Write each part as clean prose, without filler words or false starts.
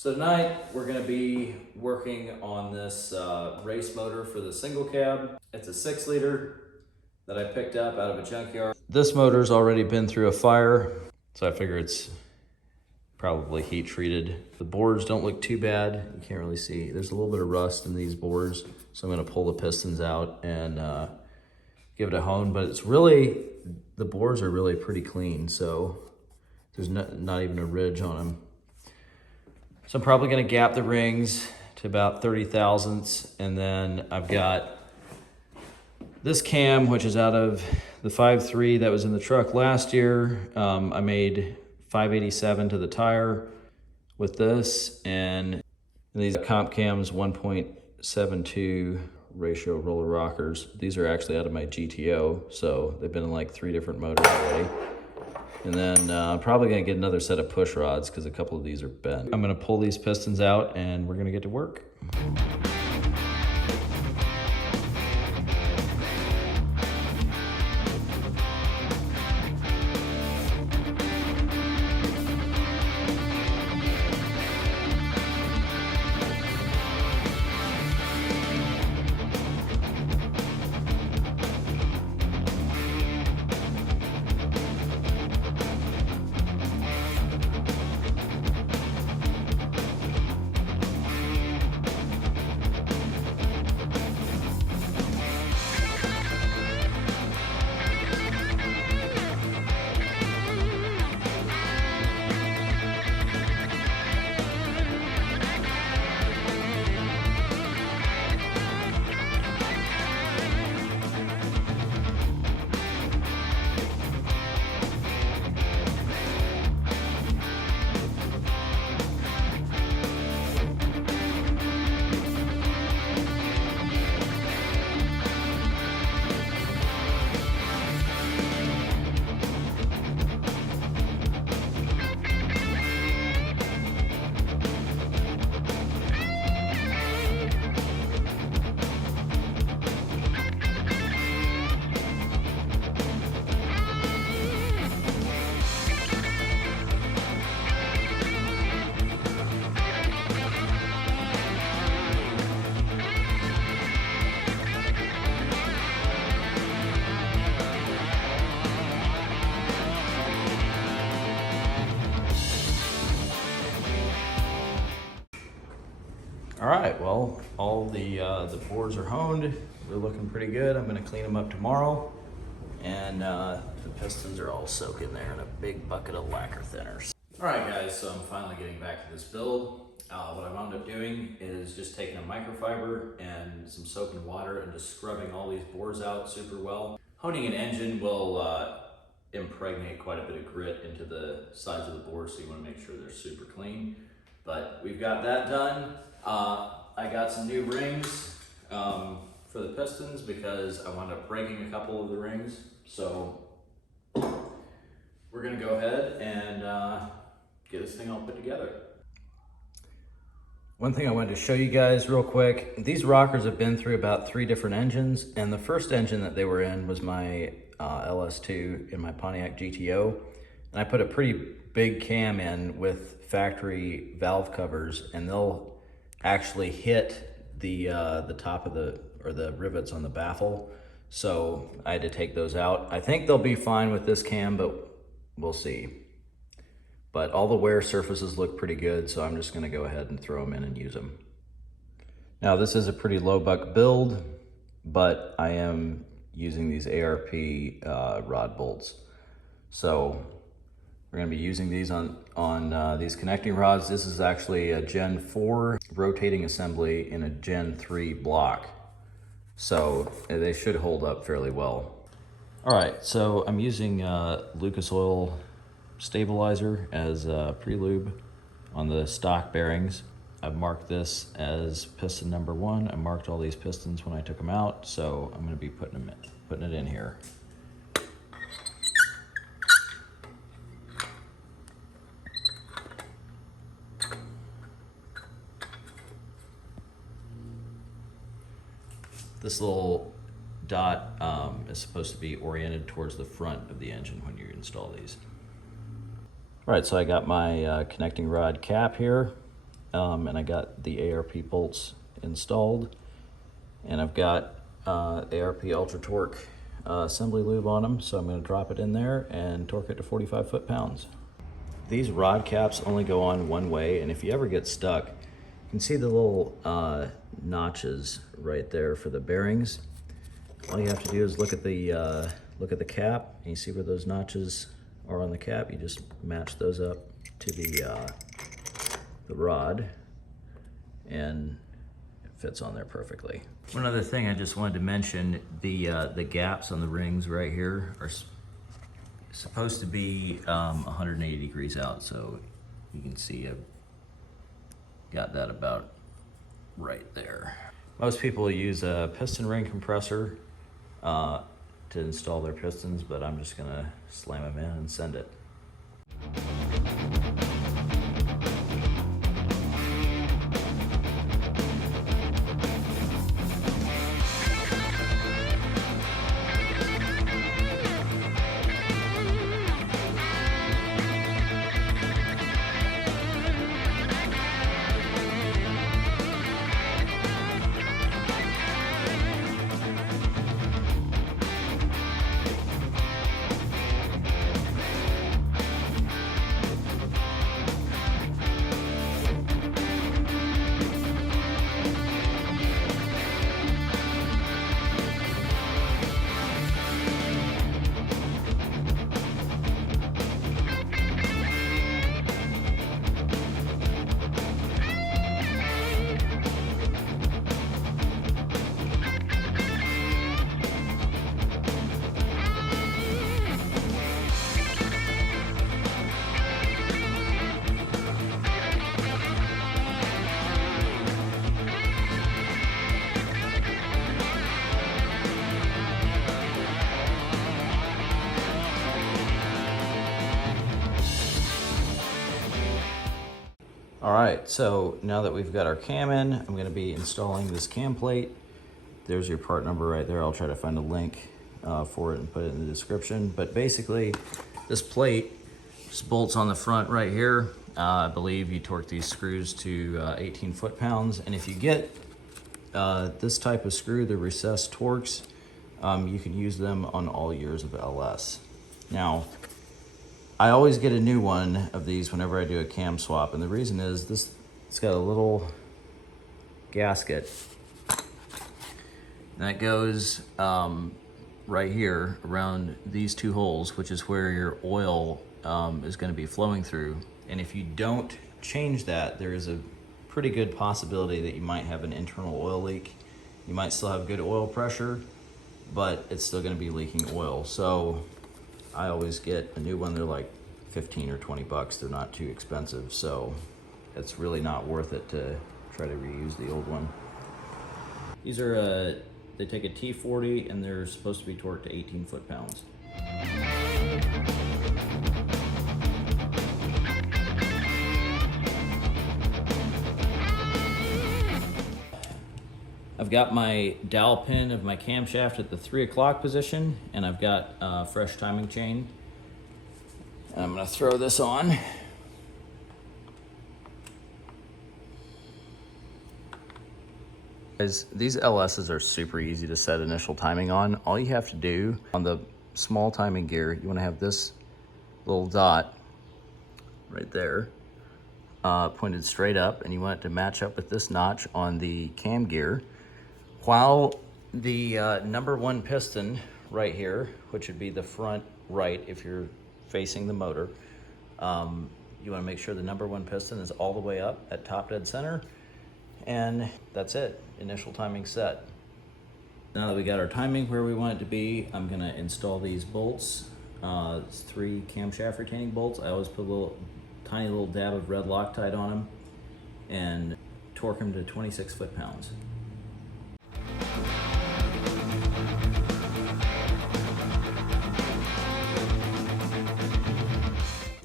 So tonight we're going to be working on this race motor for the single cab. It's a 6-liter that I picked up out of a junkyard. This motor's already been through a fire, so I figure it's probably heat treated. The bores don't look too bad. You can't really see. There's a little bit of rust in these bores, so I'm going to pull the pistons out and give it a hone. But it's really, the bores are really pretty clean, so there's not even a ridge on them. So I'm probably gonna gap the rings to about 30 thousandths, and then I've got this cam, which is out of the 5.3 that was in the truck last year. I made 587 to the tire with this, and these comp cams 1.72 ratio roller rockers. These are actually out of my GTO, so they've been in like 3 different motors already. And then I'm probably gonna get another set of push rods because a couple of these are bent. I'm gonna pull these pistons out and we're gonna get to work. All right, well, all the bores are honed. They're looking pretty good. I'm gonna clean them up tomorrow. And the pistons are all soaking there in a big bucket of lacquer thinners. All right, guys, so I'm finally getting back to this build. What I wound up doing is just taking a microfiber and some soap and water and just scrubbing all these bores out super well. Honing an engine will impregnate quite a bit of grit into the sides of the bore, so you wanna make sure they're super clean. But we've got that done. I got some new rings for the pistons because I wound up breaking a couple of the rings. So we're gonna go ahead and get this thing all put together. One thing I wanted to show you guys real quick, these rockers have been through about 3 different engines, and the first engine that they were in was my LS2 in my Pontiac GTO. And I put a pretty big cam in with factory valve covers, and they'll actually hit the top of the rivets on the baffle. So I had to take those out. I think they'll be fine with this cam, but we'll see. But all the wear surfaces look pretty good, so I'm just gonna go ahead and throw them in and use them. Now this is a pretty low buck build, but I am using these ARP rod bolts. So we're gonna be using these on these connecting rods. This is actually a Gen 4 rotating assembly in a Gen 3 block. So they should hold up fairly well. All right, so I'm using Lucas Oil stabilizer as pre-lube on the stock bearings. I've marked this as piston number 1. I marked all these pistons when I took them out, so I'm gonna be putting it in here. This little dot is supposed to be oriented towards the front of the engine when you install these. All right, so I got my connecting rod cap here, and I got the ARP bolts installed, and I've got ARP Ultra Torque assembly lube on them, so I'm going to drop it in there and torque it to 45 foot-pounds. These rod caps only go on one way, and if you ever get stuck, you can see the little notches right there for the bearings. All you have to do is look at the cap, and you see where those notches are on the cap. You just match those up to the rod, and it fits on there perfectly. One other thing I just wanted to mention, the gaps on the rings right here are supposed to be 180 degrees out, so you can see I've got that about right there. Most people use a piston ring compressor to install their pistons, but I'm just gonna slam them in and send it. All right, so now that we've got our cam in, I'm gonna be installing this cam plate. There's your part number right there. I'll try to find a link for it and put it in the description. But basically, this plate just bolts on the front right here. I believe you torque these screws to 18 foot-pounds. And if you get this type of screw, the recessed Torx, you can use them on all years of LS. Now, I always get a new one of these whenever I do a cam swap, and the reason is it's got a little gasket that goes right here around these two holes, which is where your oil is going to be flowing through. And if you don't change that, there is a pretty good possibility that you might have an internal oil leak. You might still have good oil pressure, but it's still going to be leaking oil. So I always get a new one. They're like 15 or 20 bucks. They're not too expensive, so it's really not worth it to try to reuse the old one. These are they take a T40 and they're supposed to be torqued to 18 foot-pounds. I've got my dowel pin of my camshaft at the 3 o'clock position, and I've got a fresh timing chain. And I'm gonna throw this on. Guys, these LSs are super easy to set initial timing on. All you have to do on the small timing gear, you wanna have this little dot right there pointed straight up, and you want it to match up with this notch on the cam gear. While the number 1 piston right here, which would be the front right if you're facing the motor, you want to make sure the number 1 piston is all the way up at top dead center, and that's it. Initial timing set. Now that we got our timing where we want it to be, I'm going to install these bolts. It's 3 camshaft retaining bolts. I always put a tiny little dab of red Loctite on them and torque them to 26 foot-pounds.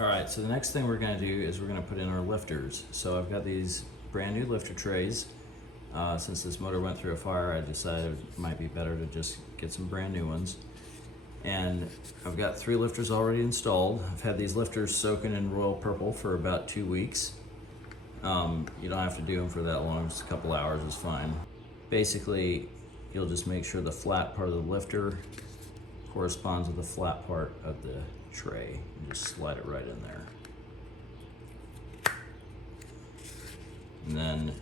All right, so the next thing we're gonna do is we're gonna put in our lifters. So I've got these brand new lifter trays. Since this motor went through a fire, I decided it might be better to just get some brand new ones. And I've got 3 lifters already installed. I've had these lifters soaking in royal purple for about 2 weeks. You don't have to do them for that long, just a couple hours is fine. Basically, you'll just make sure the flat part of the lifter corresponds with the flat part of the tray. And just slide it right in there. And then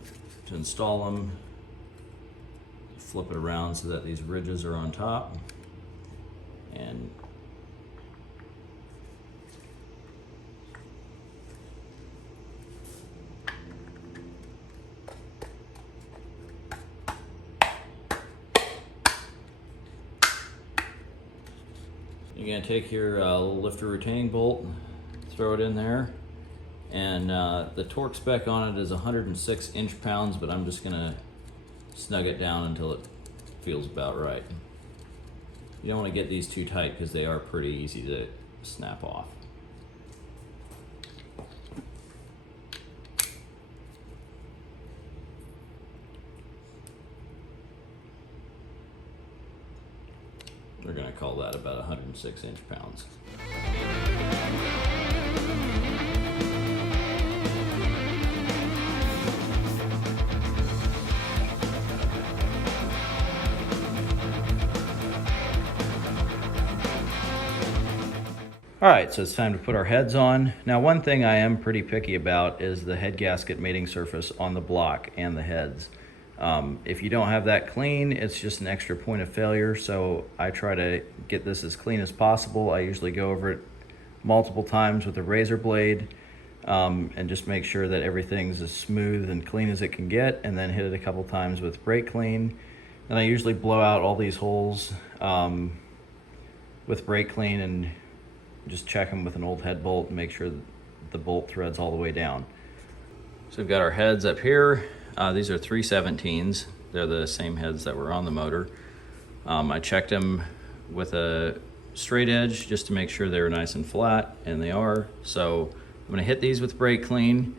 to install them, flip it around so that these ridges are on top. And you're going to take your little lifter retaining bolt, throw it in there, and the torque spec on it is 106 inch-pounds, but I'm just going to snug it down until it feels about right. You don't want to get these too tight because they are pretty easy to snap off. We're going to call that about 106 inch-pounds. All right, so it's time to put our heads on. Now, one thing I am pretty picky about is the head gasket mating surface on the block and the heads. If you don't have that clean, it's just an extra point of failure, so I try to get this as clean as possible. I usually go over it multiple times with a razor blade and just make sure that everything's as smooth and clean as it can get, and then hit it a couple times with brake clean. Then I usually blow out all these holes with brake clean and just check them with an old head bolt and make sure that the bolt threads all the way down. So we've got our heads up here. These are 317s. They're the same heads that were on the motor. I checked them with a straight edge just to make sure they were nice and flat, and they are. So I'm gonna hit these with brake clean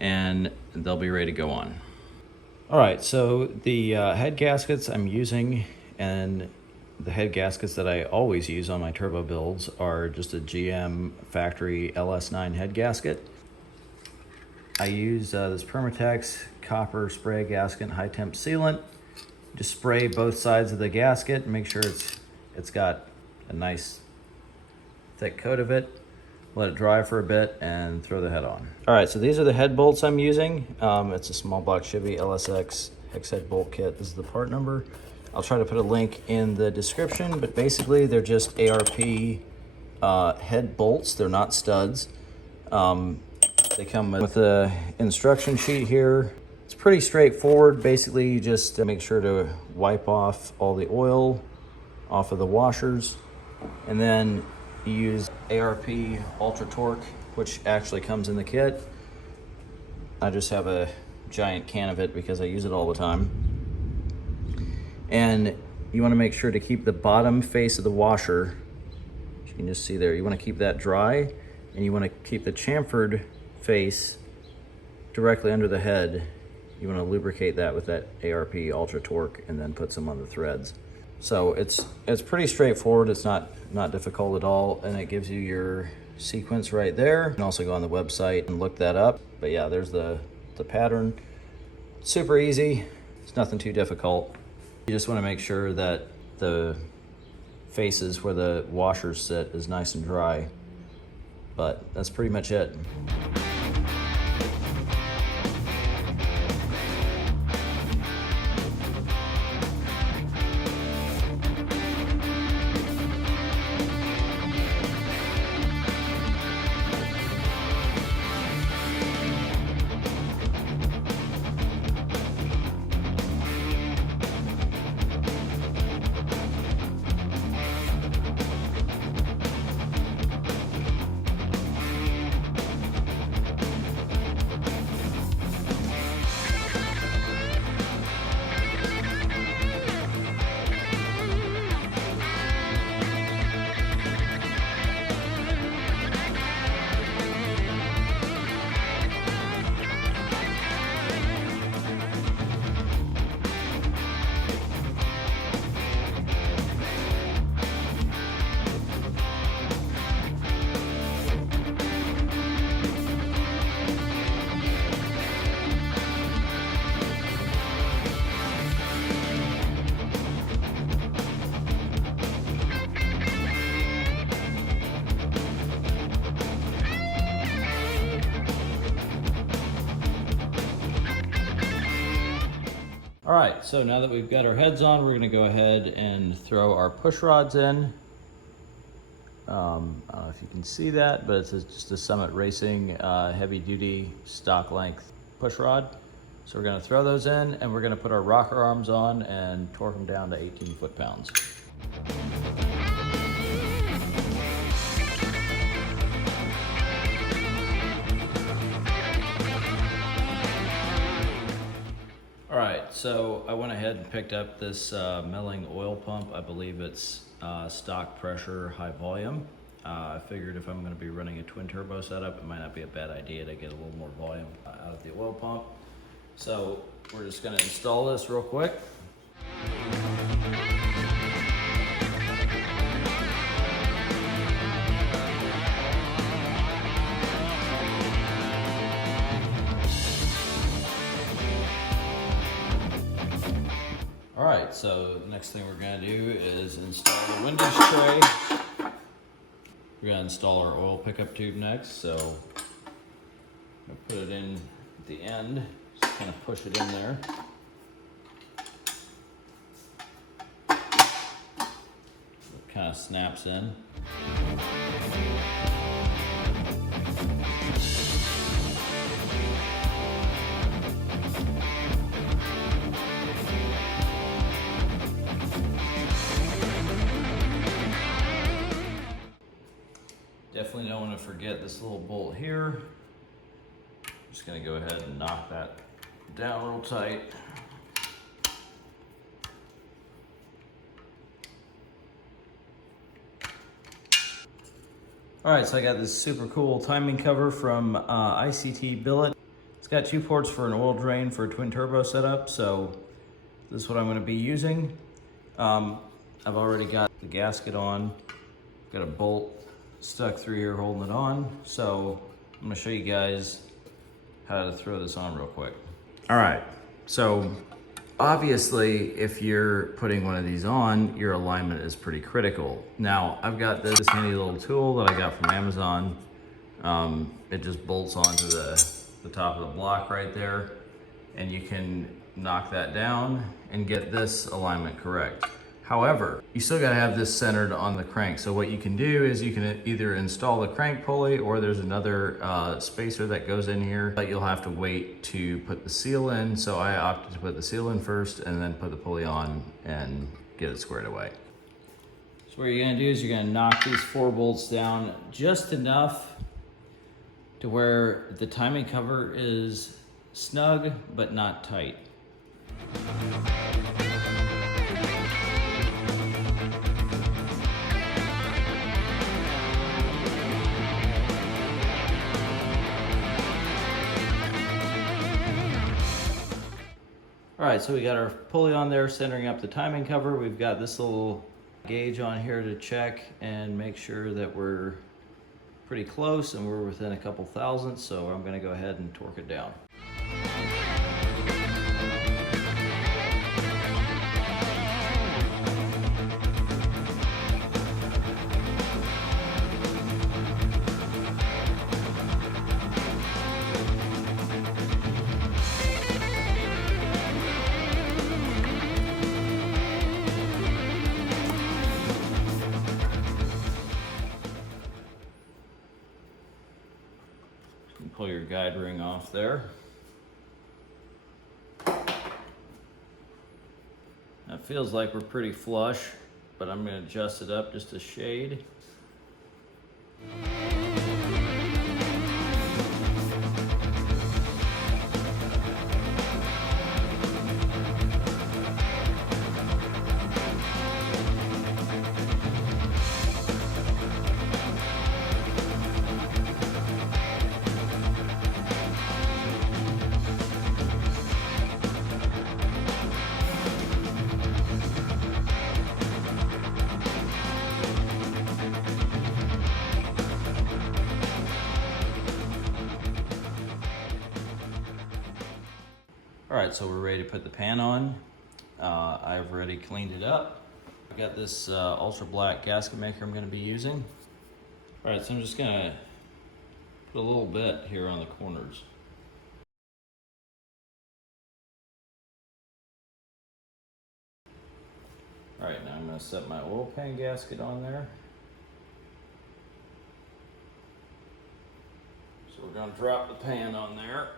and they'll be ready to go on. All right, so the head gaskets I'm using, and the head gaskets that I always use on my turbo builds, are just a GM factory LS9 head gasket. I use this Permatex copper spray gasket high temp sealant. Just spray both sides of the gasket and make sure it's got a nice thick coat of it. Let it dry for a bit and throw the head on. All right, so these are the head bolts I'm using. It's a small block Chevy LSX hex head bolt kit. This is the part number. I'll try to put a link in the description, but basically they're just ARP head bolts. They're not studs. They come with a instruction sheet here. It's pretty straightforward. Basically, you just make sure to wipe off all the oil off of the washers, and then you use ARP Ultra Torque, which actually comes in the kit. I just have a giant can of it because I use it all the time. And you want to make sure to keep the bottom face of the washer, as you can just see there, you want to keep that dry, and you want to keep the chamfered face directly under the head. You want to lubricate that with that ARP Ultra Torque and then put some on the threads. So it's pretty straightforward. It's not difficult at all, and it gives you your sequence right there. You can also go on the website and look that up. But yeah, there's the pattern. Super easy. It's nothing too difficult. You just want to make sure that the faces where the washers sit is nice and dry. But that's pretty much it. All right, so now that we've got our heads on, we're gonna go ahead and throw our push rods in. I don't know if you can see that, but it's just a Summit Racing heavy duty stock length push rod. So we're gonna throw those in and we're gonna put our rocker arms on and torque them down to 18 foot-pounds. All right, so I went ahead and picked up this milling oil pump. I believe it's stock pressure, high volume. I figured if I'm gonna be running a twin turbo setup, it might not be a bad idea to get a little more volume out of the oil pump. So we're just gonna install this real quick. All right, so the next thing we're gonna do is install the windage tray. We're gonna install our oil pickup tube next, so I'm gonna put it in at the end, just kind of push it in there. It kind of snaps in. Definitely don't want to forget this little bolt here. Just gonna go ahead and knock that down real tight. All right, so I got this super cool timing cover from ICT Billet. It's got 2 ports for an oil drain for a twin turbo setup, so this is what I'm gonna be using. I've already got the gasket on, got a bolt stuck through here holding it on, so I'm gonna show you guys how to throw this on real quick. All right, so obviously if you're putting one of these on, your alignment is pretty critical. Now I've got this handy little tool that I got from Amazon. It just bolts onto the top of the block right there, and you can knock that down and get this alignment correct. However, you still gotta have this centered on the crank. So what you can do is you can either install the crank pulley, or there's another spacer that goes in here, but you'll have to wait to put the seal in. So I opted to put the seal in first and then put the pulley on and get it squared away. So what you're gonna do is you're gonna knock these 4 bolts down just enough to where the timing cover is snug, but not tight. All right, so we got our pulley on there centering up the timing cover. We've got this little gauge on here to check and make sure that we're pretty close and we're within a couple thousandths, so I'm gonna go ahead and torque it down. Pull your guide ring off there. That feels like we're pretty flush, but I'm going to adjust it up just a shade. All right, so we're ready to put the pan on. I've already cleaned it up. I've got this ultra black gasket maker I'm gonna be using. All right, so I'm just gonna put a little bit here on the corners. All right, now I'm gonna set my oil pan gasket on there. So we're gonna drop the pan on there.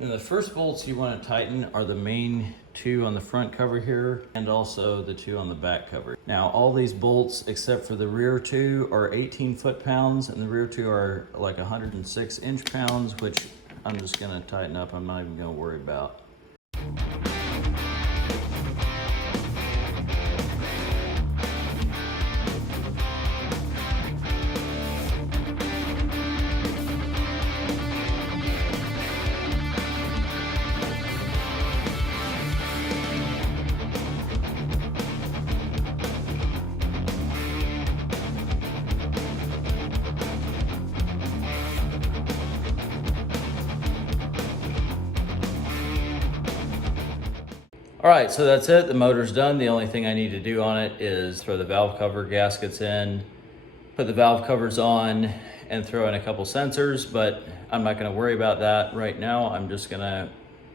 And the first bolts you want to tighten are the main two on the front cover here and also the two on the back cover. Now all these bolts except for the rear two are 18 foot-pounds and the rear two are like 106 inch-pounds, which I'm just going to tighten up. I'm not even going to worry about. All right, so that's it. The motor's done. The only thing I need to do on it is throw the valve cover gaskets in, put the valve covers on, and throw in a couple sensors, but I'm not gonna worry about that right now. I'm just gonna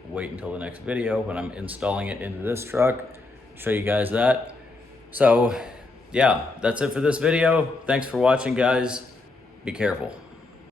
wait until the next video when I'm installing it into this truck, show you guys that. So yeah, that's it for this video. Thanks for watching, guys. Be careful.